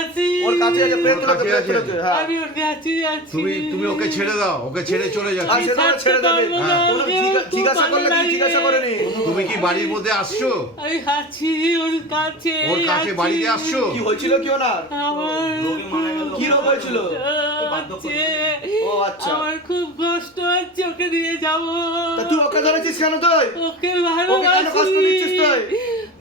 আছি। ওর কাছে আছে প্রেত ওর প্রেত। হ্যাঁ। আমি ওর কাছে আছি। তুমি তুমি ওকে ছেড়ে দাও ওকে ছেড়ে চলে আর যাচ্ছি সে ছেড়ে দেবে। হ্যাঁ, কোনো জিজ্ঞাসা করলে কি জিজ্ঞাসা করেনি? তুমি কি বাড়ির মধ্যে আসছো? আমি আছি ওর কাছে ওর কাছে বাড়িতে আসছো? কি হয়েছিল কি ওনার? কি রোগ হয়েছিল? ও আচ্ছা। আমার খুব কষ্ট হচ্ছে ওকে নিয়ে যাব। তুই ওকে ধরেছিস কেন তুই? ওকে ওকে কেন কষ্ট দিচ্ছিস তুই?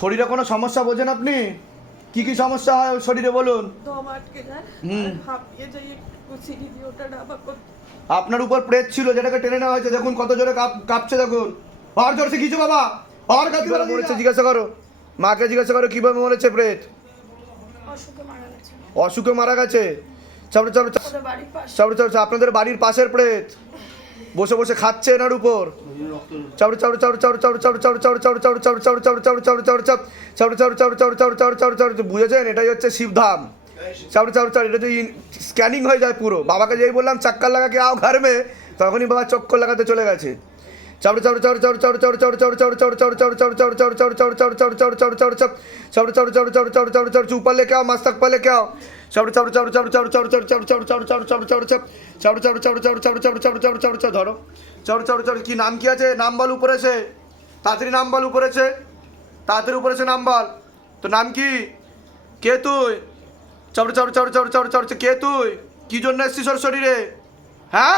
শরীরে কোনো সমস্যা বোঝেন আপনি? কি কি সমস্যা হয় শরীরে বলুন। দম আটকে যায় আর হাঁপিয়ে যাই একটু সিঁড়ি দিয়ে ওটা ডাবা করতে আপনার উপর প্রেত ছিল যেটাকে টেনে নেওয়া হয়েছে দেখুন কত জোরে কাঁপ- কাঁপছে দেখুন। আর জোরসে কিছু বাবা আর কাছে মরেছে জিজ্ঞাসা করো? মাকে জিজ্ঞাসা করো কীভাবে মরেছে প্রেত? অসুখে মারা গেছে। অসুখে মারা গেছে? চাপড়ে চাপড়ে ওদের বাড়ির পাশে। চাপড়ে চাপড়ে। আপনাদের বাড়ির পাশের প্রেত? বসে বসে খাচ্ছে এনার উপর বুঝেছেন এটাই হচ্ছে শিবধাম এটা স্ক্যানিং হয়ে যায় পুরো বাবাকে যেই বললাম চাক্কার লাগাকে আও ঘর তখনই বাবা চক্কর লাগাতে চলে গেছে চাপড়ে চাপড়ে চাপড়ে চাপড়ে চাপড়ে চাপড়ে চাপড়ে চাপড়ে চাপড়ে চাপড়ে চাপড়ে চাপড়ে চাপড়ে চাপড়ে চাপড়ে চাপড়ে চাপড়ে চাপড়ে চাপড়ে চাপড়ে चापड़े चापड़े चापड़े चापड़े चापड़े चापड़े चापड़े ऊपर लेके आओ मस्तक पर लेके आओ चापड़े चापड़े चापड़े चापड़े चापड़े चापड़े चापड़े चापड़े चापड़े चापड़े चापड़े चापड़े चापड़े चापड़े चापड़े चापड़े चापड़े चापड़े चापड़े चापड़े चापड़े चापड़े ধরো চাপড়ে চাপড়ে চাপড়ে কি নাম কি আছে নাম বল উপরে সে তাড়াতাড়ি নাম বল উপরে সে তাড়াতাড়ি উপরে সে নাম বল তো নাম কি কে তুই চাপড়ে চাপড়ে চাপড়ে চাপড়ে চাপড়ে চাপড়ে কে তুই কি জন্য এসছিস ওর শরীরে হ্যাঁ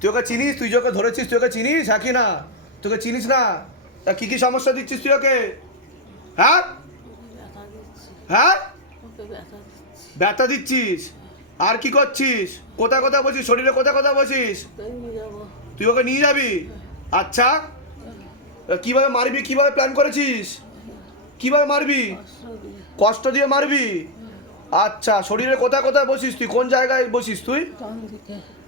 তুই ওকে চিনিস? তুই যে ওকে ধরেছিস তুই ওকে চিনিস? হ্যাঁ কি না? তোকে চিনিস না? তা কী কী সমস্যা দিচ্ছিস তুই ওকে? হ্যাঁ? হ্যাঁ? ব্যথা দিচ্ছিস। আর কি করছিস? কোথায় কোথায় বসিস? শরীরে কোথায় কোথায় বসিস? তুই ওকে নিয়ে যাবি? আচ্ছা। কীভাবে মারবি? কীভাবে প্ল্যান করেছিস? কীভাবে মারবি? কষ্ট দিয়ে মারবি? আচ্ছা শরীরে কোথায় কোথায় বসিস তুই? কোন জায়গায় বসিস তুই?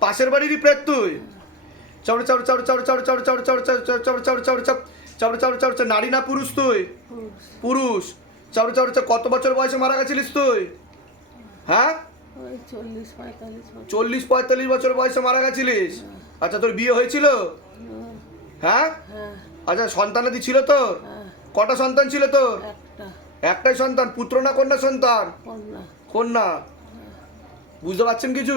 পাশের বাড়িরই প্রেত তুই চড় চড় চড় চড় চড় চড় চড় চড় চড় চড় চড় চড় চড় চড় চড় চড় চড় চড় নারী না পুরুষ তুই পুরুষ চড় চড় চড় কত বছর বয়সে মারা গেছিলিস তুই হ্যাঁ চল্লিশ পঁয়তাল্লিশ বছর বয়সে মারা গেছিলিস আচ্ছা তোর বিয়ে হয়েছিল হ্যাঁ হ্যাঁ আচ্ছা সন্তানাদি ছিল তোর হ্যাঁ কটা সন্তান ছিল তোর একটাই সন্তান পুত্র না কন্যা সন্তান কন্যা বুঝতে পারছেন কিছু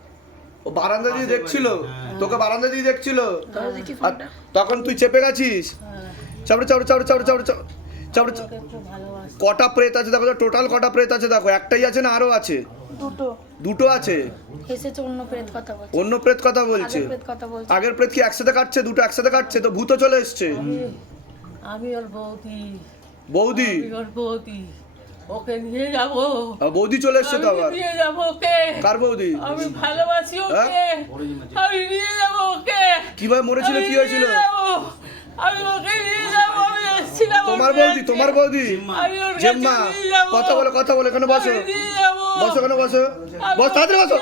ও বারান্দা দিয়ে দেখছিল। তোকে বারান্দা দিয়ে দেখছিল। তখন তুই চেপে গেছিস? হ্যাঁ। চাপড়ে চাপড়ে চাপড়ে চাপড়ে চাপড়ে চাপড়ে কটা প্রেত আছে দেখো টোটাল কটা প্রেত আছে দেখো একটাই আছে না আরও আছে? দুটো। দুটো আছে? অন্য প্রেত কথা বলছে। অন্য প্রেত কথা বলছে। আগের প্রেত কথা বলছে। আগের প্রেত কি একসাথে কাটছে? দুটো একসাথে কাটছে? তো ভূত চলে এসছে। আমি ওর বৌদি। বৌদি? ওর বৌদি। ওকে নিয়ে যাব। বৌদি চলে এসছে তো আবার? নিয়ে যাব ওকে। কার বৌদি? আমি ভালোবাসি ওকে। হ্যাঁ? আমি নিয়ে যাব ওকে। কীভাবে মরেছিল কি হয়েছিল। আমি ওকে নিয়ে যাব আমি তোমার বৌদি তোমার বৌদি। জেম্মা। কথা বলো কথা বলো এখানে বসো। বসো এখানে বসো। বস তাড়াতাড়ি বসো।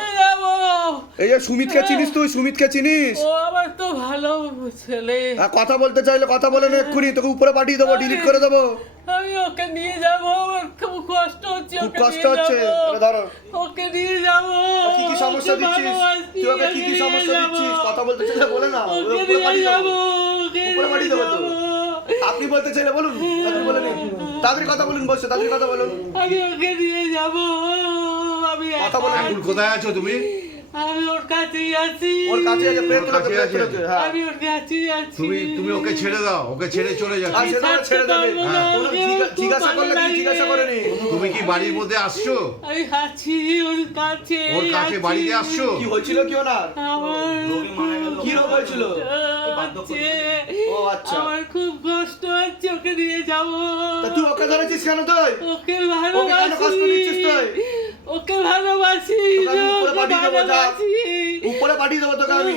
এই যে সুমিতকে চিনিস তুই সুমিতকে চিনিস? ও আমার তো ভালো ছেলে। আর কথা বলতে চাইলে কথা বলে না এক্ষুনি তোকে উপরে পাঠিয়ে দেবো ডিলিট করে দেবো। আমি ওকে নিয়ে যাব আমার খুব কষ্ট হচ্ছে খুব কষ্ট হচ্ছে। ধরো। ওকে নিয়ে যাব। কি কি সমস্যা দিচ্ছিস? তুই ওকে কি কি সমস্যা দিচ্ছিস? কথা বলতে চাইলে বলে না উপরে পাঠিয়ে যাব দেবো উপরে পাঠিয়ে দেবো তো। আপনি বলতে চাইলে বলুন তাদের বলে নিন তাড়াতাড়ি কথা বলুন বসে তাড়াতাড়ি কথা বলুন। আমি ওকে নিয়ে যাব আমি কথা বলে এখন- কোথায় আছো তুমি? আমি ওর কাছেই আছি। ওর কাছে আছে প্রেত কাছে আছে। হ্যাঁ। আমি ওর কাছেই আছি। তুমি তুমি ওকে ছেড়ে দাও ওকে ছেড়ে চলে আর সেটা ছেড়ে না, জিজ্ঞা- খুব জিজ্ঞাসা করলে কি। জিজ্ঞাসা করেনি তুমি কি বাড়ির মধ্যে আসছো? আমি আছি ওর কাছে ওর কাছে বাড়িতে আসছো? কি হয়েছিল কি ওনার? কি রোগ হয়েছিল? হচ্ছে। ও আচ্ছা। আমার খুব কষ্ট হচ্ছে ওকে নিয়ে যাব। তা তুই ওকে ধরেছিস কেন তুই? ওকে ওকে কষ্ট দিচ্ছিস ভালোবাসি ওকে ভালোবাসি উপরে পাঠিয়ে দেবো, উপরে পাঠিয়ে দেবো তোকে আমি।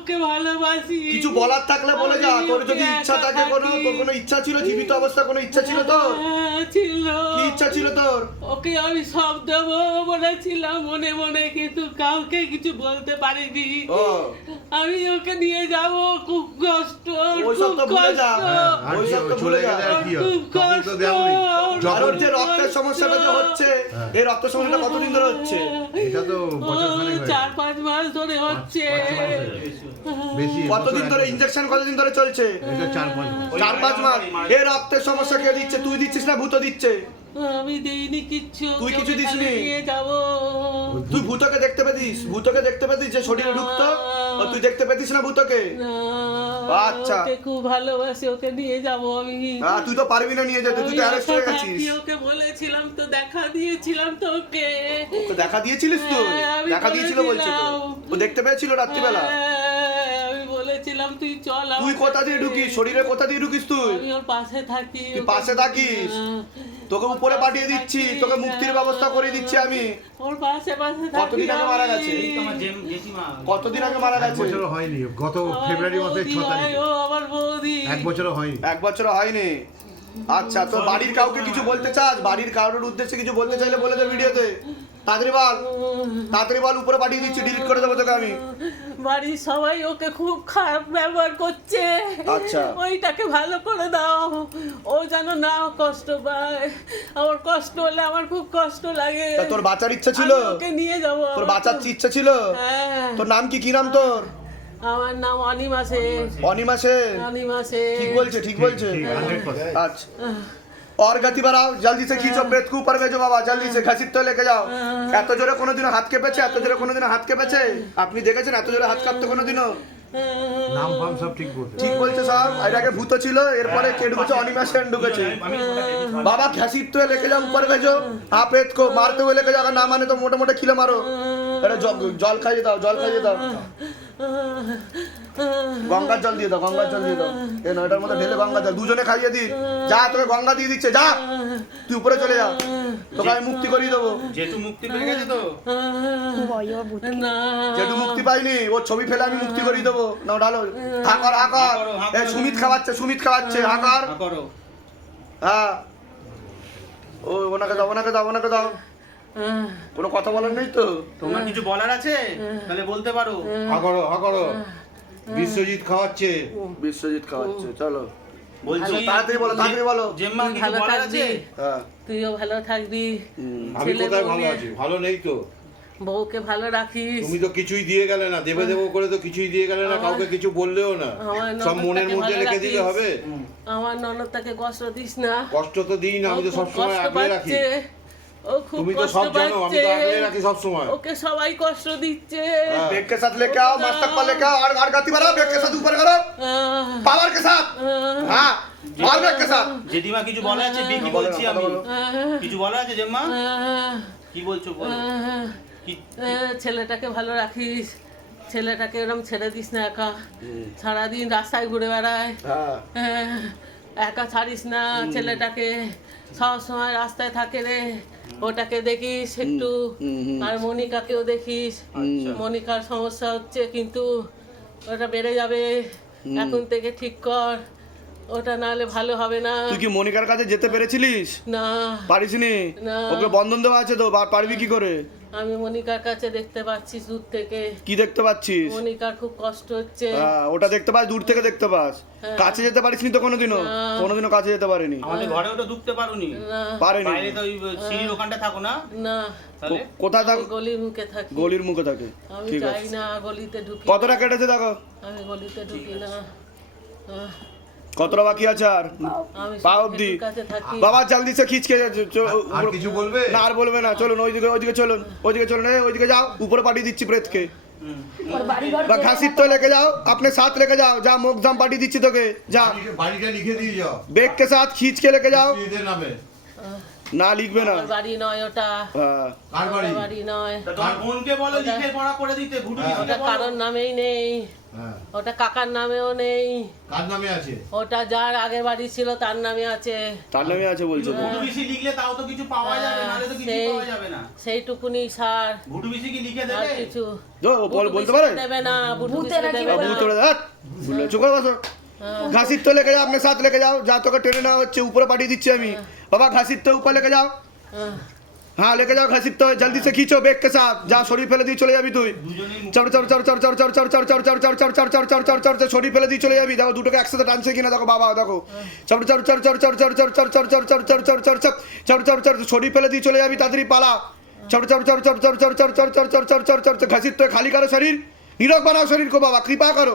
ওকে ভালোবাসি। কিছু বলার থাকলে বলে যা তোর যদি ইচ্ছা থাকে কোনো তোর কোনো ইচ্ছা ছিল জীবিত অবস্থা কোনো ইচ্ছা ছিল তোর? হ্যাঁ, ছিল। কি ইচ্ছা ছিল তোর? ওকে আমি সব দেবো বলেছিলাম মনে মনে কিন্তু কাউকে কিছু বলতে পারিনি। ও। আমি ওকে নিয়ে যাব খুব কষ্ট ওইসব খুব তো ভুলে যা। কষ্ট। হ্যাঁ, আর ওই সব তো চলে ভুলে যা। গেলে আর কি হবে? খুব তখন তো কষ্ট। দেওনি। আর ওর যে রক্তের সমস্যাটা যে হচ্ছে এই রক্ত সমস্যাটা কতদিন ধরে হচ্ছে? এটা তো বছর খানেক হয়ে চার পাঁচ মাস ধরে হচ্ছে। পাঁচ মাস হয়ে গেছে। বেশি কতদিন ধরে ইনজেকশন কতদিন ধরে চলছে? এটা চার পাঁচ মাস। চার পাঁচ মাস। এ রক্তের সমস্যা কে দিচ্ছে? তুই দিচ্ছিস না ভূত দিচ্ছে। আমি দেইনি কিচ্ছু তুই কিছু দিসনি? যাব। তুই ভূতকে দেখতে পেতিস ভূতকে দেখতে পেতিস যে শরীরে ঢুকতো ও তুই দেখতে পেতিস না ভূতকে? আচ্ছা। ওকে খুব ভালোবাসি ওকে নিয়ে যাব আমি। হ্যাঁ তুই তো পারবি না নিয়ে যেতে তুই তো অ্যারেস্ট হয়ে গেছিস। থাকি, ওকে বলেছিলাম তো দেখা দিয়েছিলাম তো ওকে তো দেখা দিয়েছিলিস তুই? হ্যাঁ, দেখা দিয়েছিল বলছে তো। ও দেখতে পেয়েছিল রাত্রিবেলা? হ্যাঁ, আমি বলেছিলাম তুই চল তুই কোথা দিয়ে। ঢুকিস? শরীরে কোথা দিয়ে ঢুকিস তুই? আমি ওর পাশে থাকি তুই পাশে থাকিস? তোকে উপরে পাঠিয়ে দিচ্ছি তোকে মুক্তির ব্যবস্থা করে দিচ্ছি আমি। ওর পাশে পাশে থাকি কতদিন আগে মারা গেছে? কতদিন আগে মারা গেছে? বছরও হয়নি গত ফেব্রুয়ারি মাসের বৌদি ছ হয়, তারিখে ও আমার বৌদি। এক বছর হয়নি। এক বছর হয়নি? আচ্ছা তো বাড়ির কাউকে কিছু বলতে চাস? বাড়ির কারোর উদ্দেশ্যে কিছু বলতে চাইলে বলে দে ভিডিওতে। তাড়াতাড়ি বল। তাড়াতাড়ি বল উপরে পাঠিয়ে দিচ্ছি ডিলিট করে দেবো তোকে আমি। বাড়ির সবাই ওকে খুব খারাপ ব্যবহার করছে। আচ্ছা। ওইটাকে ভালো করে দাও। ও যেন না কষ্ট পায়। আমার কষ্ট হলে আমার খুব কষ্ট লাগে। তোর বাঁচার ইচ্ছা ছিল? ওকে নিয়ে যাব তোর বাঁচার ইচ্ছা ছিল? হ্যাঁ। তোর নাম কি? কি নাম তোর? আমার নাম অনিমা সেন। অনিমা সেন। অনিমা সেন। ঠিক বলছে ঠিক বলছে। আচ্ছা। और गति बढ़ाओ जल्दी से खींचो प्रेत को ऊपर भेजो बाबा जल्दी से घसीट तो लेके যাও এত জোরে কোনোদিনও হাত কেঁপেছে এত জোরে কোনোদিনও হাত কেঁপেছে আপনি দেখেছেন এত জোরে হাত কাঁপতে কোনোদিনও নাম ফাম সব ঠিক বলছে ঠিক বলছে সব এর আগে ভূত ছিল এরপরে কে ঢুকেছে অনিমা সেন ঢুকেছে আমি बाबा घसीट तो लेके जाओ ऊपर भेजो हाँ प्रेत को मारते हुए लेके जाओ अगर ना माने तो मोटे এটা জল খাইয়ে দাও জল খাইয়ে দাও। গঙ্গার জল দিয়ে দাও গঙ্গার জল দিয়ে দাও। এই নয়টার মধ্যে ঢেলে গঙ্গা জল। দুজনে খাইয়ে দি। যা তোকে গঙ্গা দিয়ে দিচ্ছে যা। তুই উপরে চলে যা। তোকে আমি মুক্তি করিয়ে দেবো। যেহেতু মুক্তি পেয়ে গেছে তো? যেহেতু মুক্তি পাইনি ওর ছবি ফেলে আমি মুক্তি করিয়ে দেবো। না ডালো হাকর হাকর এ সুমিত খাওয়াচ্ছে সুমিত খাওয়াচ্ছে হাকর হ্যাঁ। ও ওনাকে দাও ওনাকে দাও ওনাকে দাও। কোনো কথা বলার নেই তো? তোমার কিছু বলার আছে? তাহলে বলতে পারো। হা করো হা করো। বিশ্বজিৎ খাওয়াচ্ছে। বিশ্বজিৎ খাওয়াচ্ছে চলো। বলছি তাড়াতাড়ি বলো, তাড়াতাড়ি বলো। জেম্মা কিছু ভালো বলার আছে? হ্যাঁ। তুইও ভালো থাকবি। আমি কোথায় ভালো আছি? ভালো নেই তো। বউকে ভালো রাখিস। তুমি তো কিছুই দিয়ে গেলে না। দেবে দেবো করে তো কিছুই দিয়ে গেলে না। কাউকে কিছু বললেও না। আমার সব মনের মধ্যে রেখে দিলে হবে? আমার ননদটাকে কষ্ট দিস না। কষ্ট তো দিই না আমি তো সবসময় আগলে রাখি। ও খুব তুমি তো কষ্ট সব জানো আমি পাচ্ছে তো আগলে রাখি সব সময় ওকে সবাই কষ্ট দিচ্ছে बेग के साथ लेके आओ मस्तक पर लेके आओ और और गति बढ़ाओ बेग के साथ ऊपर करो আহ, पावर के साथ আহ, हाँ और बेग के साथ জেঠিমা কিছু বলা আছে কি বলো, বলছি কথা আমি বলো। আহ, কিছু বলা আছে জেম্মা আহ, কি বলছো বলো আহ, কি আহ, ছেলেটাকে ভালো রাখিস ছেলেটাকে এরকম ছেড়ে দিস না একা সারাদিন রাস্তায় ঘুরে বেড়ায় हाँ আহ, একা ছাড়িস না ছেলেটাকে সব সময় রাস্তায় থাকে রে ওটাকে দেখিস একটু আর মনিকাকেও দেখিস। মনিকার সমস্যা হচ্ছে কিন্তু ওটা বেড়ে যাবে। এখন থেকে ঠিক কর ওটা না হলে ভালো হবে না। তুই কি মনিকার কাছে যেতে পেরেছিলিস? না। পারিসনি? না। ওকে বন্ধন দেওয়া আছে তো পারবি কি করে? আমি মনিকার কাছে দেখতে পাচ্ছি দূর থেকে। কি দেখতে পাচ্ছিস? মনিকার খুব কষ্ট হচ্ছে। হ্যাঁ, ওটা দেখতে পাস? দূর থেকে দেখতে পাস? হ্যাঁ। কাছে যেতে পারিসনি তো কোনোদিনও? কোনোদিনও কাছে যেতে পারিনি। আমাদের ঘরেও তো ঢুকতে পারোনি। পারেনি। বাইরে তো সিঁড়ির ওখানটা থাকো না। না। কোথায় থাক গলির মুখে থাকি। গলির মুখে থাকে। আমি যাই না গলিতে ঢুকি কতটা কেটেছে দেখো। আমি গলিতে ঢুকি না। কতটা বাকি আছে আর আমি পা শুধু অব্দি গেটুর কাছে থাকি বাবা জলদি সে খিচকে আর কিছু বলবে না আর বলবে না চলুন ওইদিকে ওইদিকে চলুন ওইদিকে চলুন এই, ওইদিকে যাও উপরে পাঠিয়ে দিচ্ছি প্রেতকে বা ঘাসির তো লেকে যাও আপনি সাথ लेके जाओ যা মোকজাম পাঠিয়ে দিচ্ছি তোকে যা বাড়িটা লিখে দিয়ে যাও বেগ के साथ खींच के लेके जाओ এদের নামে না লিখবে না আমার বাড়ি নয় ওটা হ্যাঁ। কার বাড়ি আমার বাড়ি নয় তা তোমার বোনকে বলো লিখে পড়া করে দিতে ভুটু হ্যাঁ। ওটা বলো কারোর নামেই নেই হ্যাঁ হ্যাঁ। ওটা কাকার নামেও নেই। কার নামে আছে? ওটা যার আগে বাড়ি ছিল তার নামে আছে। তার নামে আছে বলছো লিখলে তাও তো কিছু পাওয়া হ্যাঁ, যাবে না তো কিছু পাওয়া যাবে না। সেইটুকুনি স্যার কি লিখে দেবে? কিছু দো বল বলতে পারে? দেবে না ভূতে না। বসো। হ্যাঁ। ঘাসির তো লেগে যাও আপনার সাথে লেগে যাও যা তোকে টেনে নেওয়া হচ্ছে উপরে পাঠিয়ে দিচ্ছি আমি। বাবা ঘাসির তো উপরে লেগে যাও। হ্যাঁ লেগে যাও ঘাসিত তো জলদি সে খিচো বেগ কে সাথ যা শরীর ফেলে দিয়ে চলে যাবি তুই চড় চড় চড় চড় চড় চড় চড় চড় চড় চড় চড় চড় চড় চড় চড় চড় শরীর ফেলে দিয়ে চলে যাবি দেখো দুটোকে একসাথে টানছে কিনা দেখো বাবা দেখো চড় চড় চড় চড় চড় চড় চড় চড় চড় চড় চড় চড় চড় চড় চড় চড় চড় শরীর ফেলে দিয়ে চলে যাবি তাড়াতাড়ি পালা চড় চড় চড় চড় চড় চড় চড় চড় চড় চড় চড় চড় ঘাসিত তো খালি করো শরীর নিরোগ বানাও শরীর কো বাবা কৃপা করো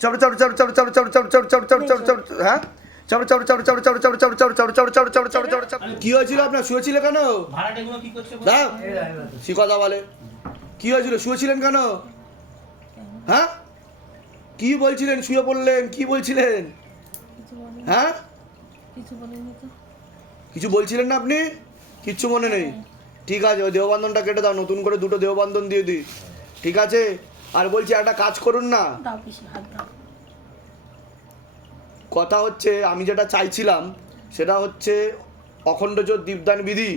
চড় চড় চড় চড় চড় চড় চড় চড় চড় চড় চড় চড় হ্যাঁ চড় চড় চড় চড় চড় চড় চড় চড় চড় চড় চড় চড় চড় চড় চড় কি হয়েছিল আপনার শুয়েছিল কেন ভাড়াটেগুলো কি করছে বলো? দাও সে কথা বলে কি হয়েছিল শুয়েছিলেন কেন হ্যাঁ কি বলছিলেন শুয়ে পড়লেন কি বলছিলেন হ্যাঁ কিছু কিছু বলছিলেন না আপনি কিচ্ছু মনে নেই ঠিক আছে ওই দেহবন্ধনটা কেটে দাও নতুন করে দুটো দেহবন্ধন দিয়ে দিই ঠিক আছে আর বলছি একটা কাজ করুন না। দাও পিসি হাত দাও। কথা হচ্ছে আমি যেটা চাইছিলাম সেটা হচ্ছে অখণ্ড জোর দীপদান বিধি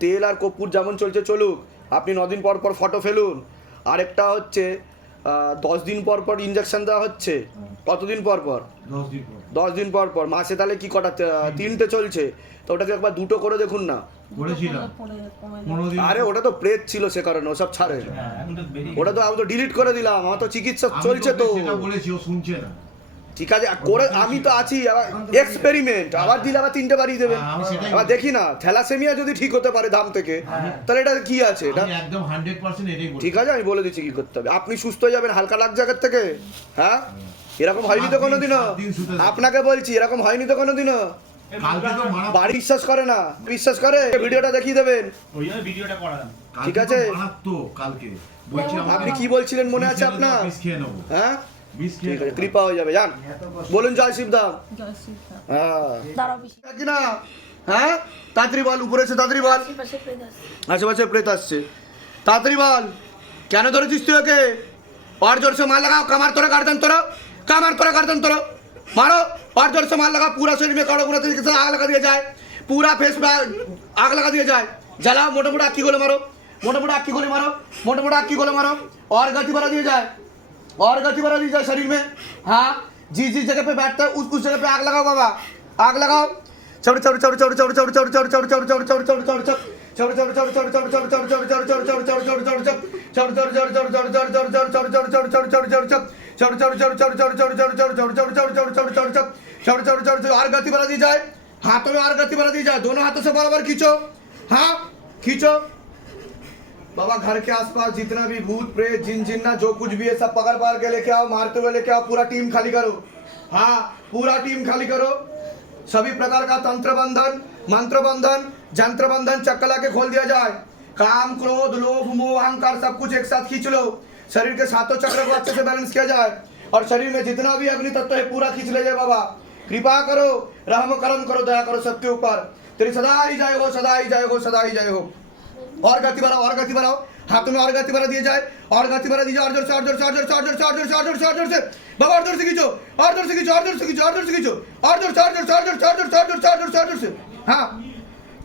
তেল আর কর্পূর যেমন চলছে চলুক আপনি নদিন পর পর ফটো ফেলুন। আরেকটা হচ্ছে দশ দিন পর পর ইঞ্জেকশন দেওয়া হচ্ছে। কতদিন পর পর? দশ দিন পর। পর পর। মাসে তাহলে কি কটা তিনটে চলছে। তো ওটাকে একবার দুটো করে দেখুন না। করেছিলাম আরে ওটা তো প্রেত ছিল সে কারণে ওসব ছাড়ে। হ্যাঁ, ওটা তো আমি তো ডিলিট করে দিলাম আমার তো চিকিৎসা চলছে তো। বলেছি ও শুনছে না। ঠিক আছে করে আমি তো আছি আবার এক্সপেরিমেন্ট আবার দিলে আবার তিনটে বাড়িয়ে দেবেন হ্যাঁ, আবার দেখি না থ্যালাসেমিয়া যদি ঠিক হতে পারে দাম থেকে তাহলে এটা কি আছে? এটা একদম হান্ড্রেড পার্সেন্ট ঠিক আছে আমি বলে দিচ্ছি কি করতে হবে। আপনি সুস্থ হয়ে যাবেন হালকা লাগ জায়গার থেকে হ্যাঁ? এরকম হয়নি তো কোনোদিনও। আপনাকে বলছি এরকম হয়নি তো কোনোদিনও। বাড়ি বিশ্বাস করে না। বিশ্বাস করে? ভিডিওটা দেখিয়ে দেবেন। ঠিক আছে? আপনি কি বলছিলেন? মনে আছে আপনার? হ্যাঁ? কৃপা হয়ে যাবে। যান। বলুন জয় শিবদা হ্যাঁ।, হ্যাঁ। তাড়াতাড়ি বল উপরে এসে তাড়াতাড়ি বল। আশেপাশে প্রেত আসছে। তাড়াতাড়ি বল। কেন ধরেছিস তুই ওকে? আর জোরসে মাল লাগাও কামার তোরা কাটতেন তোরা। কামার তোরা কাটতেন তোরা। মারো। और जोर से मार लगाओ पूरा शरीर में कड़ो पूरा तरीके से आग लगा दिया जाए पूरा फेस में आग लगा दिया जाए जलाओ मोटे मोटे आखी गोले मारो मोटे मोटे आखी गोले मारो मोटे मोटे आखी गोले मारो और गति बढ़ा दिया जाए और गति बढ़ा दी जाए शरीर में हाँ जिस जिस जगह पे बैठता है उस उस जगह पे आग लगाओ बाबा आग लगाओ हाथों में गति बना दी जाए दोनों हाथों से बराबर खींचो हाँ खींचो बाबा घर के आसपास जितना भी भूत प्रेत जिन जिन्ना जो कुछ भी है सब पकड़ पकड़ के लेके आओ मारते हुए लेके आओ पूरा टीम खाली करो हाँ पूरा टीम खाली करो। सभी प्रकार का तंत्र बंधन, मंत्र बंधन जंत्र बंधन चक्कर ला के खोल दिया जाए काम क्रोध लोभ मोह अहंकार सब कुछ एक साथ खींच लो शरीर के सातों चक्र को अच्छे से बैलेंस किया जाए और शरीर में जितना भी अग्नि तत्व है पूरा खींच ले जाए बाबा कृपा करो रहम करम करो दया करो सबके ऊपर तेरी सदा ही जाए हो सदा ही जाए हो सदा ही जाए हो और गति बढ़ाओ और गति बढ़ाओ हाथों में और गति बढ़ा दिया जाए और गति बढ़ा दीजिए और ज़ोर से और ज़ोर से और ज़ोर से और ज़ोर से और ज़ोर से और ज़ोर से और ज़ोर से बाबा और ज़ोर से खींचो और ज़ोर से खींचो और ज़ोर से खींचो और ज़ोर से खींचो और ज़ोर से और ज़ोर से और ज़ोर से और ज़ोर से और ज़ोर से और ज़ोर से हाँ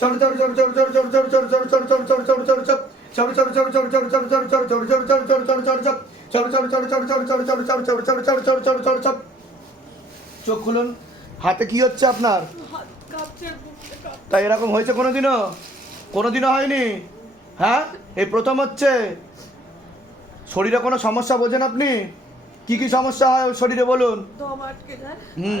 চড় চড় চড় চড় চড় চড় চড় চর চড় চড় চড় চড় চড় চড় চড় চড় চড় চড় চড় চড় চর চড় চোখ খুলুন হাতে কি হচ্ছে আপনার তাই এরকম হয়েছে কোনোদিনও কোনোদিনও হয়নি হ্যাঁ এই প্রথম হচ্ছে শরীরে কোনো সমস্যা বোঝেন আপনি কি কি সমস্যা হয় শরীরে বলুন হুম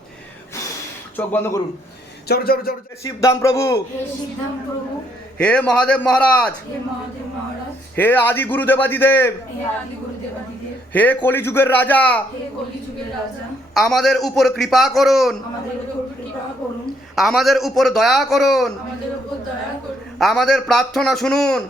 চোখ বন্ধ করুন। চলো চলো চলো শিবধাম প্রভু। হে মহাদেব মহারাজ। হে আদি গুরুদেবাদিদেব। হে কলিযুগের রাজা। আমাদের উপর কৃপা করুন। আমাদের উপর দয়া করুন। আমাদের প্রার্থনা শুনুন।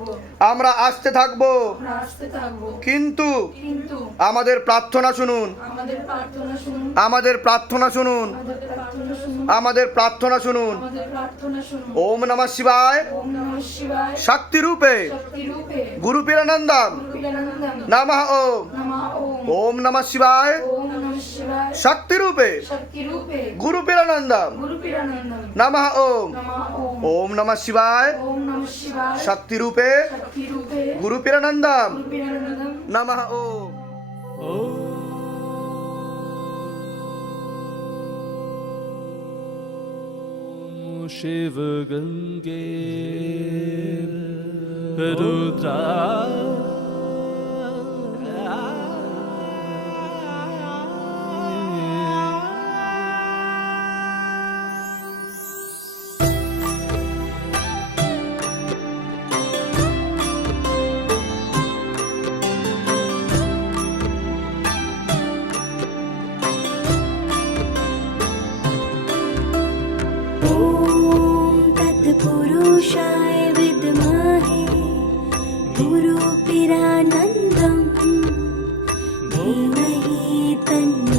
আমরা আসতে থাকব। কিন্তু আমাদের প্রার্থনা শুনুন। আমাদের প্রার্থনা শুনুন। আমাদের প্রার্থনা শুনুন। ওম নম শিবায়। শক্তি রূপে গুরু পিরানন্দম ওম। ওম। শিবায়। शक्तिरूपे गुरुपिरानन्दं नमः ॐ ॐ नमः शिवाय शक्तिरूपे गुरुपिरानन्दं नमः ॐ शिव गङ्गे रुद्रा गुरुपिरानन्दं गुरुपिरानन्दम्। तन्न